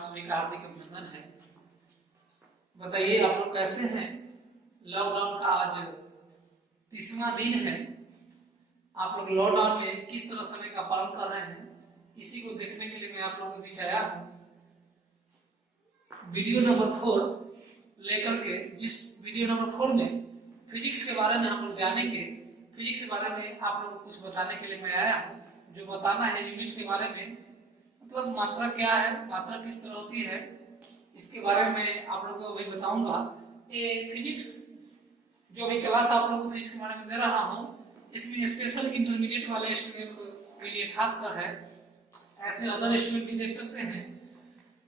आप सभी का हार्दिक अभिनंदन है। बताइए आप लोग कैसे हैं। लॉकडाउन का आज 30वां दिन है। आप लोग लॉकडाउन में किस तरह समय का पालन कर रहे हैं, इसी को देखने के लिए मैं आप लोगों के बीच आया हूँ। वीडियो नंबर 4 लेकर के, जिस वीडियो नंबर 4 में फिजिक्स के बारे में हम लोग जानेंगे। फिजिक्स के बारे में आप लोगों को कुछ बताने के लिए मैं आया हूँ। जो बताना है यूनिट के बारे में, मतलब मात्रा क्या है, मात्रा किस तरह होती है, इसके बारे में आप लोगों को अभी बताऊंगा। ये फिजिक्स जो भी क्लास आप लोगों को फिजिक्स के बारे में दे रहा हूँ, इसमें स्पेशल इंटरमीडिएट वाले स्टूडेंट के लिए खासकर है। ऐसे अदर स्टूडेंट भी देख सकते हैं।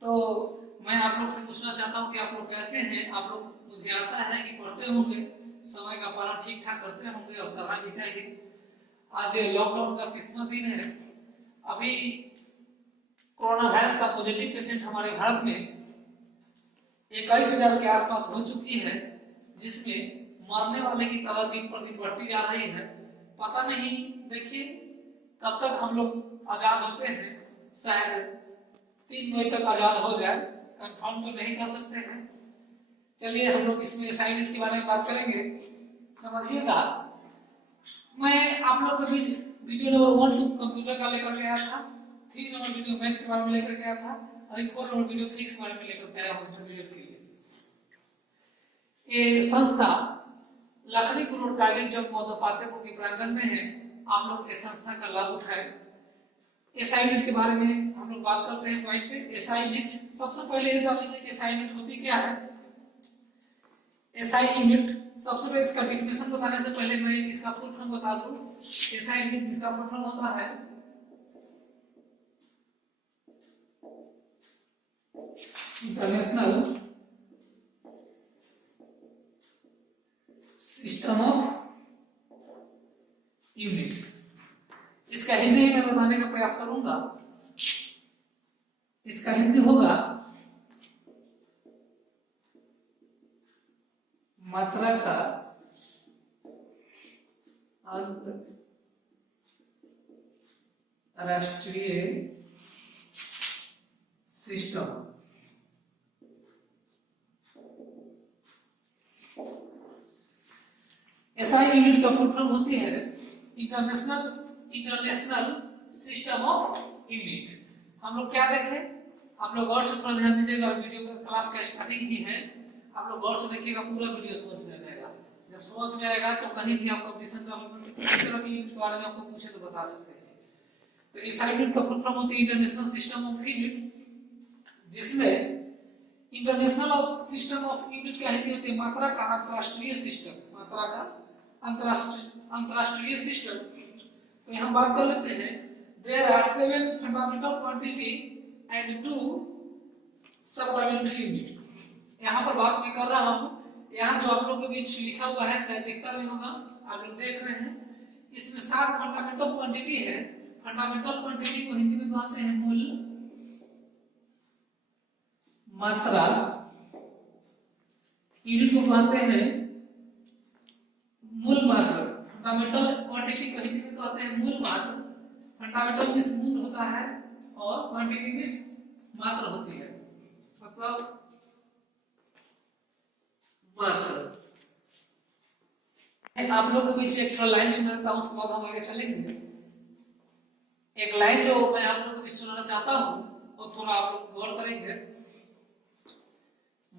तो मैं आप लोग से पूछना चाहता हूँ कि आप लोग कैसे हैं। आप लोग, मुझे आशा है कि पढ़ते होंगे, समय का पालन ठीक ठाक करते होंगे और करना भी चाहिए। आज लॉकडाउन का 30वां दिन है। अभी कोरोना वायरस का पॉजिटिव पेशेंट हमारे भारत में 21,000 के आसपास हो चुकी है, जिसमें मरने वाले की तादाद दिन पर दिन बढ़ती जा रही है। पता नहीं, देखिए कब तक हम लोग आजाद होते हैं। शायद 3 मई तक आजाद हो जाए, कंफर्म तो नहीं कर सकते हैं। चलिए हम लोग इसमें SI यूनिट के बारे में बात करेंगे। समझिएगा, मैं आप लोगों के बीच वीडियो नंबर 1 2 कंप्यूटर का लेकर के आया था, 3 नंबर वीडियो मैथ के बारे में लेकर के आया था, और 4 नंबर वीडियो फिजिक्स के बारे में लेकर के आया हूँ इंटरमीडिएट के लिए। ये संस्था लखनऊ रोड कारगिल चौक मौजूद पातेपुर के प्रांगण में है। आप लोग इस संस्था का लाभ उठाएं। SI यूनिट के बारे में हम लोग बात करते हैं पॉइंट पे। SI यूनिट, सबसे पहले ये जान लीजिए कि SI यूनिट होती क्या है। SI यूनिट, सबसे पहले इसका डेफिनेशन बताने से पहले मैं इसका फुल फॉर्म बता दूं। SI यूनिट जिसका फुल फॉर्म होता है इंटरनेशनल सिस्टम ऑफ यूनिट। इसका हिंदी मैं बताने का प्रयास करूंगा। इसका हिंदी होगा मात्रा का अंतरराष्ट्रीय सिस्टम। SI यूनिट का फुल फॉर्म होती है इंटरनेशनल सिस्टम ऑफ यूनिट। हम लोग क्या देखें, आप लोग गौर से थोड़ा ध्यान दीजिएगा। वीडियो का क्लास का स्टार्टिंग ही है, आप लोग गौर से देखिएगा, पूरा वीडियो समझ में आएगा। जब समझ में आएगा तो कहीं भी आपको क्वेश्चन का किसी तरह की यूनिट के बारे में आपको पूछे तो बता सकते हैं। तो SI यूनिट का फुल फॉर्म होती है इंटरनेशनल सिस्टम ऑफ यूनिट, जिसमें इंटरनेशनल सिस्टम ऑफ यूनिट क्या हिंदी होती है मात्रा का अंतरराष्ट्रीय सिस्टम। मात्रा का अंतरराष्ट्रीय सिस्टम। तो यहाँ बात कर लेते हैं। There are 7 fundamental quantity and 2 supplementary unit. यहाँ पर बात मैं कर रहा हूँ। यहाँ जो आप लोगों के बीच लिखा हुआ है, शायद दिखता भी होगा, आप लोग देख रहे हैं। इसमें 7 फंडामेंटल क्वांटिटी है। फंडामेंटल क्वांटिटी को हिंदी में कहते हैं मूल मात्रा। यूनिट को कहते हैं मूल मात्रा। फंडामेंटल क्वांटिटी को हिंदी में कहते हैं मूल मात्रा। फंडामेंटल मींस मूल होता है और क्वांटिटी मींस मात्रा होती है, मतलब मात्रा। आप लोगों के बीच एक थोड़ा लाइन सुना देता हूं, उसके बाद हम आगे चलेंगे। एक लाइन जो मैं आप लोगों को बीच सुनाना चाहता हूं, वो थोड़ा आप लोग गौर करेंगे।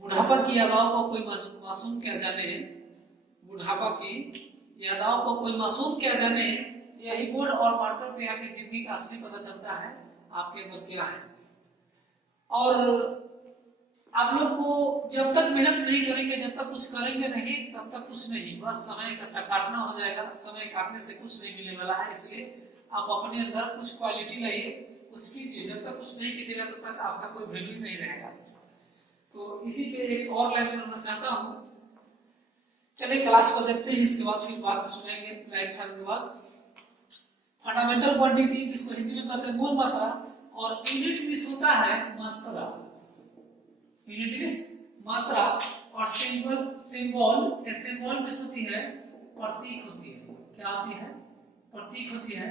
बुढ़ापा की यादों को कोई मासूम क्या जाने, बुढ़ापा की यादों को कोई मासूम क्या जाने, यही बोर्ड और मार्कर पे आके जिंदगी का असली पता चलता है आपके अंदर क्या है। और आप लोग को जब तक मेहनत नहीं करेंगे, जब तक कुछ करेंगे नहीं, तब तक कुछ नहीं। बस समय काटना हो जाएगा। समय काटने से कुछ नहीं मिलने वाला है। इसलिए आप अपने अंदर कुछ क्वालिटी लाइए, कुछ कीजिए। जब तक कुछ नहीं कीजिएगा तब तक आपका कोई वैल्यू नहीं रहेगा। तो इसी पे एक और लाइन सुनाना चाहता हूँ। चलिए क्लास को देखते हैं, इसके बाद फिर बात सुनेंगे। लाइन सुनने के बाद फंडामेंटल क्वांटिटी, जिसको हिंदी में कहते हैं मूल मात्रा, और यूनिट मींस होता है मात्रा। यूनिट मींस मात्रा, और सिंबल मींस होती है प्रतीक होती है। क्या होती है? प्रतीक होती है।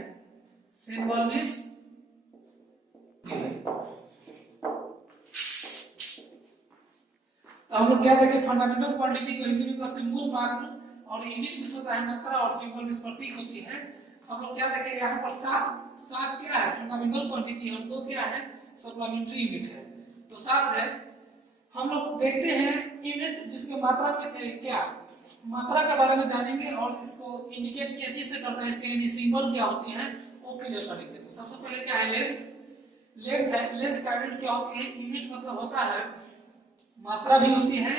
सिंबल मींस तो हम लोग क्या देखे, फंडामेंटल क्वांटिटी को हिंदी में कहते हैं मूल मात्र, और यूनिट में होता है मात्रा, और सिंबल में प्रतीक होती है। हम लोग क्या देखे यहाँ पर सात क्या है, फंडामेंटल क्वांटिटी, और 2 क्या है, सप्लीमेंट्री यूनिट है। तो 7 है। हम लोग देखते हैं यूनिट जिसके मात्रा में क्या मात्रा के बारे में जानेंगे, और इसको इंडिकेट क्या चीज से करता है, इसके लिए सिंबल क्या होती है वो क्लियर करेंगे। तो सबसे पहले क्या है, लेंथ है। लेंथ का यूनिट क्या होती है, यूनिट मतलब होता है मात्रा भी होती है,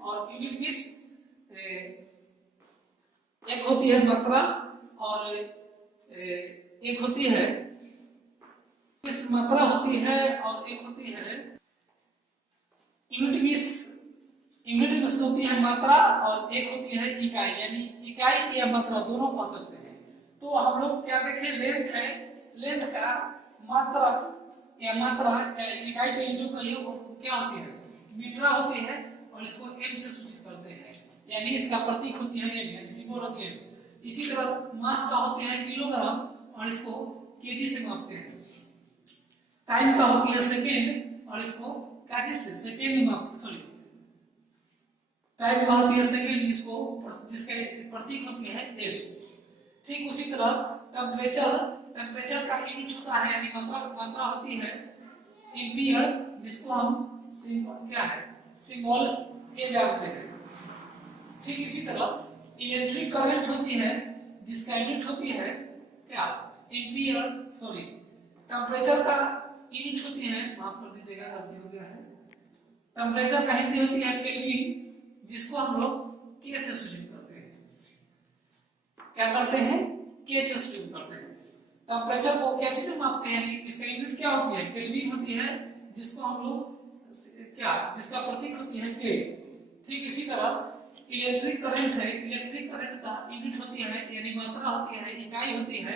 और यूनिट मींस एक होती है मात्रा, और एक होती है इस मात्रा होती है, और एक होती है यूनिट में होती है मात्रा, और एक होती है इकाई, यानी इकाई या मात्रा दोनों कह सकते हैं। तो हम लोग क्या देखें, लेंथ है। लेंथ का मात्रक या मात्रा या इकाई पे जो कहिए वो क्या होती है, मीटर होती है, और इसको एम से सूचित करते हैं, यानी इसका प्रतीक होती है एम, सिंबल होती है। इसी तरह मास का होती है किलोग्राम, और इसको केजी से मापते हैं। टाइम का होती है सेकेंड, और इसको केजी से सेकेंड में मापते, सॉरी टाइम का होती है सेकेंड, जिसके प्रतीक होती है एस। ठीक उसी तरह टेम्परेचर का यूनिट होता है, यानी मात्रा होती है एम्पियर, जिसको हम क्या है सिंबल ए जानते हैं। ठीक इसी तरह इलेक्ट्रिक करंट होती है, जिसका यूनिट होती है क्या, एम्पियर, सॉरी टेम्परेचर का यूनिट होती है, माफ कर दीजिएगा गलती हो गया है, टेम्परेचर का हिंदी होती है केल्विन, जिसको हम लोग के से सूचित करते हैं। क्या करते हैं, के से सूचित करते हैं। टेम्परेचर को क्या चीज में मापते हैं, इसका यूनिट क्या होती है, केल्विन होती है, जिसको हम लोग क्या, जिसका प्रतीक होती है के। ठीक इसी तरह इलेक्ट्रिक करंट है। इलेक्ट्रिक करंट का यूनिट होती है, यानी मात्रा होती है, इकाई होती है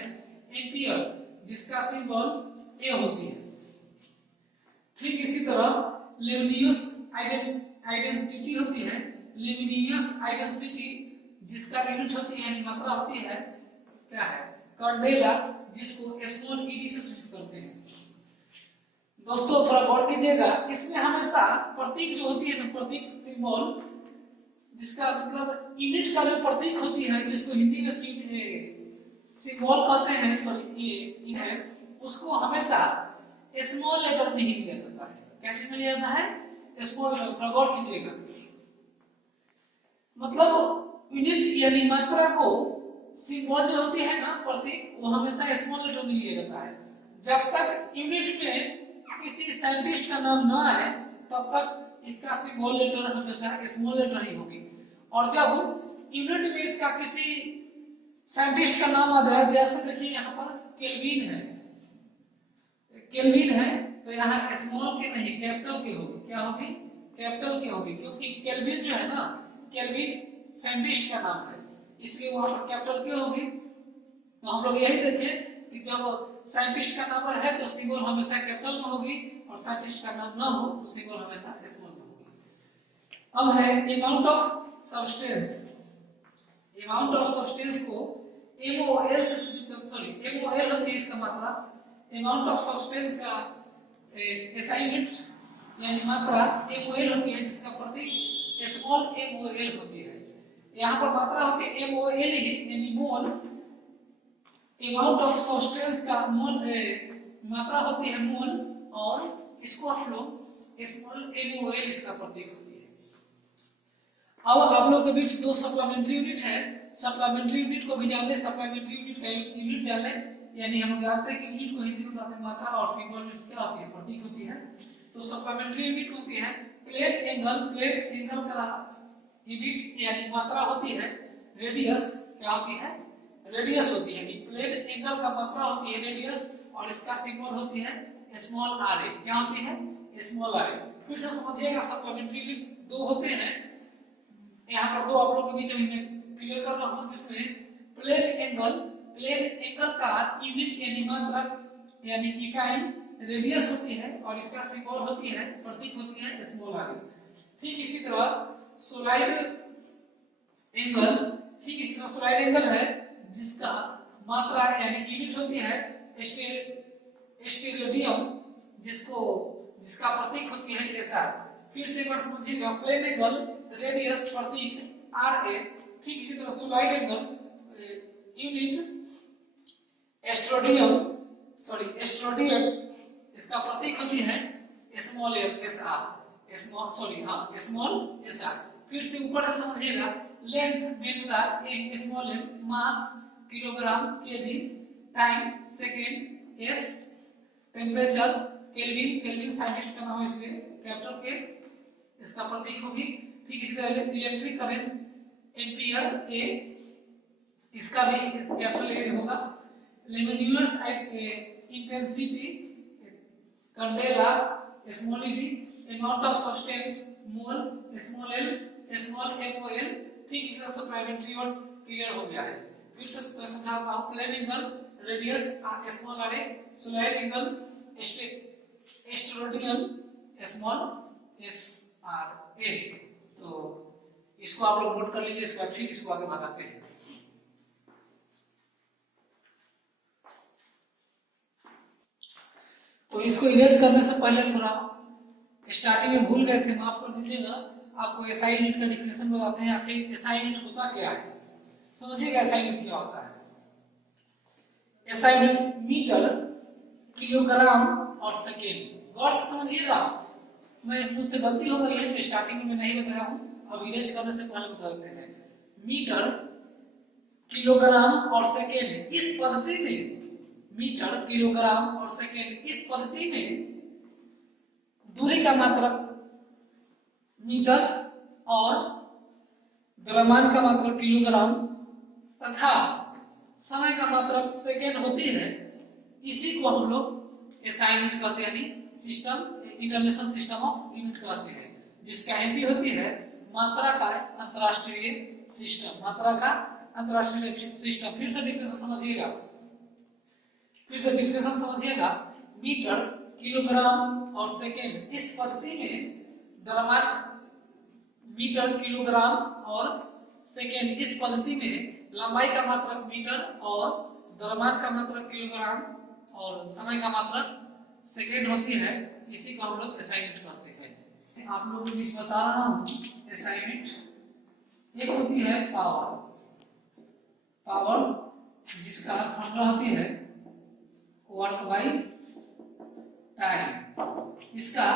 एम्पियर, जिसका सिंबल ए होती है। ठीक इसी तरह लेविनियस आइडेंटिटी होती है, लेविनियस आइडेंटिटी, जिसका यूनिट होती है, यानी मात्रा होती है क्या है, कैंडेला, जिसको स्मॉल ईडी से सूचित करते हैं। दोस्तों थोड़ा गौर कीजिएगा, इसमें हमेशा प्रतीक जो होती है ना, प्रतीक सिंबल, जिसका मतलब यूनिट का जो प्रतीक होती है, जिसको हिंदी में सिंबल कहते हैं, सॉरी ये है, उसको हमेशा स्मॉल लेटर में ही लिया जाता है। क्या चीज में लिया जाता है, स्मॉल लेटर। थोड़ा गौर कीजिएगा, मतलब यूनिट यानी मात्रा को सिंबल जो होती है ना, प्रतीक, वो हमेशा स्मॉल लेटर में लिया जाता है। जब तक यूनिट में किसी साइंटिस्ट का नाम ना आए, तब तक इसका सिंबल लेटर हमेशा स्मॉल लेटर ही होगी। और जब यूनिट में इसका किसी साइंटिस्ट का नाम आ जाए, जैसे देखिए यहाँ पर केल्विन है, केल्विन है, तो यहाँ स्मॉल के नहीं कैपिटल के होगी। क्या होगी, कैपिटल के होगी, क्योंकि केल्विन जो है ना, केल्विन साइंटिस्ट का नाम है, इसलिए वहां पर कैपिटल के होगी। तो हम लोग यही देखें कि जब साइंटिस्ट का नाम है तो सिंबल हमेशा कैपिटल में होगी, और साइंटिस्ट का नाम ना हो तो सिंबल हमेशा स्मॉल में होगी। अब है amount of substance. Amount of substance को MOL से सूचित करते, सॉरी MOL होती है इसका मात्रा। अमाउंट ऑफ सब्सटेंस का ऐसा यूनिट यानी मात्रा MOL होती है, जिसका प्रतीक स्मॉल MOL होती है। यहाँ पर मात्रा होती है MOL ही, यानी मोल। अमाउंट ऑफ सब्सटेंस का मोल मात्रा होती है मोल, और इसको हम लोग स्मॉल MOL इसका प्रतीक होती है। अब आप लोग के बीच दो सप्लीमेंट्री यूनिट है, सप्लीमेंट्री यूनिट को भी जान ले, सप्लीमेंट्री यूनिट का यूनिट जान ले, यानी हम जानते हैं कि यूनिट को हिंदी में कहते हैं मात्रा, और सिंबल में क्या होती है, प्रतीक होती है। तो सप्लीमेंट्री यूनिट होती है प्लेन एंगल। प्लेन एंगल का यूनिट यानी मात्रा होती है रेडियस। क्या होती है, रेडियस होती है, प्लेन एंगल का मात्रा होती है रेडियस, और इसका सिंबल होती है स्मॉल आर ए। क्या होती है, स्मॉल आर ए। फिर से समझिएगा, सप्लीमेंट्री यूनिट दो होते हैं, यहाँ पर दो आप लोगों के बीच में क्लियर कर रहा हूँ, जिसमें प्लेन एंगल का यूनिट यानी मात्रा यानी इकाई रेडियस होती है, और इसका सिंबल होती है, प्रतीक होती है स्मॉल आर ए। ठीक इसी तरह सोलाइड एंगल, ठीक इसी तरह सोलाइड एंगल है, जिसका मात्रा यानी यूनिट होती है स्टेरेडियम, जिसका प्रतीक होती है SR। फिर से एक बार समझिएगा, प्लेन एंगल रेडियस प्रतीक आर ए, ठीक इसी तरह सोलाइड एंगल यूनिट एस्ट्रोडियन, इसका प्रतीक होती है small S R, small S R. फिर से ऊपर से समझिएगा, length metre M, small M, mass kilogram KG, time second, S temperature kelvin, Kelvin scientist का नाम है इसलिए कैपिटल के इसका प्रतीक होगी। ठीक इसी तरह इलेक्ट्रिक करंट एम्पियर ए, इसका भी कैपिटल ए होगा। luminous intensity candela, small E D, amount of substance mole, small L, small M O L. ठीक इसी तरह सप्लीमेंट्री और क्लियर हो गया है। फिर से समझाता हूं, plane angle radius small R A, solid angle steradian small S R A. तो इसको आप लोग नोट कर लीजिए, इसके बाद फिर इसको आगे बढ़ाते हैं। तो इसको इरेज करने से पहले थोड़ा स्टार्टिंग में भूल गए थे, माफ कर दीजिएगा। आपको एसआई यूनिट का डेफिनेशन बताते हैं, आखिर एसआई यूनिट होता क्या है। समझिएगा एसआई यूनिट क्या होता है। एसआई यूनिट मीटर, किलोग्राम और सेकेंड। गौर से समझिएगा, मैं मुझसे गलती हो गई है जो स्टार्टिंग में मैं नहीं बताया हूं, अब इरेज करने से पहले बता देते हैं। मीटर, किलोग्राम और सेकेंड, इस पद्धति में मीटर, किलोग्राम और सेकेंड, इस पद्धति में दूरी का मात्रक मीटर और द्रव्यमान का मात्रक किलोग्राम तथा समय का मात्रक सेकेंड होती है। इसी को हम लोग एसआई यूनिट कहते हैं, यानी system international system of unit कहते हैं, जिसका हिंदी होती है मात्रा का अंतरराष्ट्रीय सिस्टम, मात्रा का अंतरराष्ट्रीय सिस्टम। फिर से डिफिनेशन समझिएगा, मीटर, किलोग्राम और सेकेंड, इस पद्धति में द्रव्यमान, मीटर, किलोग्राम और सेकेंड, इस पद्धति में लंबाई का मात्रक मीटर और द्रव्यमान का मात्रक किलोग्राम और समय का मात्रक सेकेंड होती है। इसी को हम लोग एसआई यूनिट कहते हैं। आप लोगों को मैं बता रहा हूं एसआई यूनिट। एक होती है पावर, जिसका फॉर्मूला होती है वर्क बाई टाइम। इसका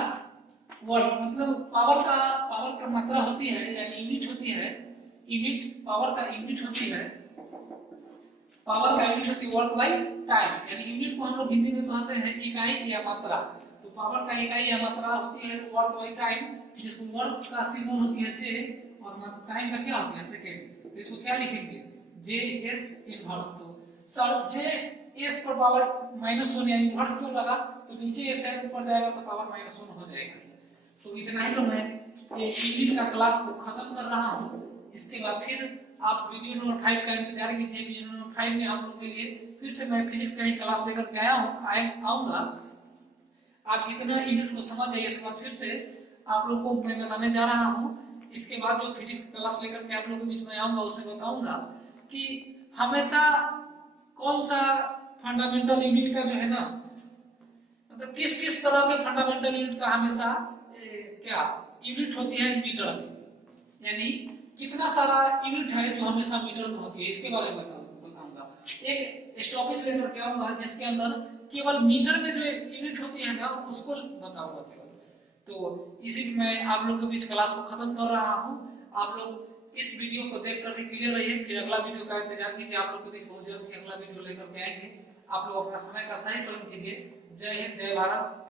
वर्क मतलब पावर का मात्रा होती है, यानी यूनिट होती है, यूनिट पावर का यूनिट होती है, वर्क बाई टाइम, यानी यूनिट को हम लोग हिंदी में कहते हैं इकाई या मात्रा। तो पावर का इकाई या मात्रा होती है वर्क बाई टाइम, जिसको वर्क का सिंबल होती है जे और टाइम का क्या होती है सेकेंड। तो इसको क्या लिखेंगे, जे एस इनवर्स। तो सर जे एस पर पावर -1 यानी इनवर्स क्यों लगा, तो नीचे एस है ऊपर जाएगा तो पावर -1 हो जाएगा। तो इतना ही तो मैं ये यूनिट का क्लास को खत्म कर रहा हूँ। इसके बाद फिर आप वीडियो नंबर 5 का इंतजार कीजिए। वीडियो नंबर 5 में आप लोग के लिए फिर से मैं फिजिक्स का ही क्लास लेकर के आऊंगा। आप इतना यूनिट को समझ जाइए। इसके बाद फिर से आप लोग को मैं बताने जा रहा हूँ। इसके बाद जो फिजिक्स क्लास लेकर के आप लोगों के बीच में आऊंगा उसमें बताऊंगा कि हमेशा कौन सा फंडामेंटल यूनिट का जो है ना, मतलब किस किस तरह के फंडामेंटल यूनिट का हमेशा क्या यूनिट होती है मीटर में, यानी कितना सारा यूनिट है जो हमेशा मीटर में होती है, इसके बारे में बताऊंगा। एक स्टॉपेज लेकर के आऊंगा जिसके अंदर केवल मीटर में जो यूनिट होती है ना उसको बताऊंगा केवल। तो इसी मैं आप लोग के बीच क्लास को खत्म कर रहा हूँ। आप लोग इस वीडियो को देख करके क्लियर रहिए, फिर अगला वीडियो का इंतजार कीजिए। आप लोग के बीच बहुत जल्द ही अगला वीडियो लेकर के आएंगे। आप लोग अपना समय का सही पालन कीजिए। जय हिंद, जय भारत।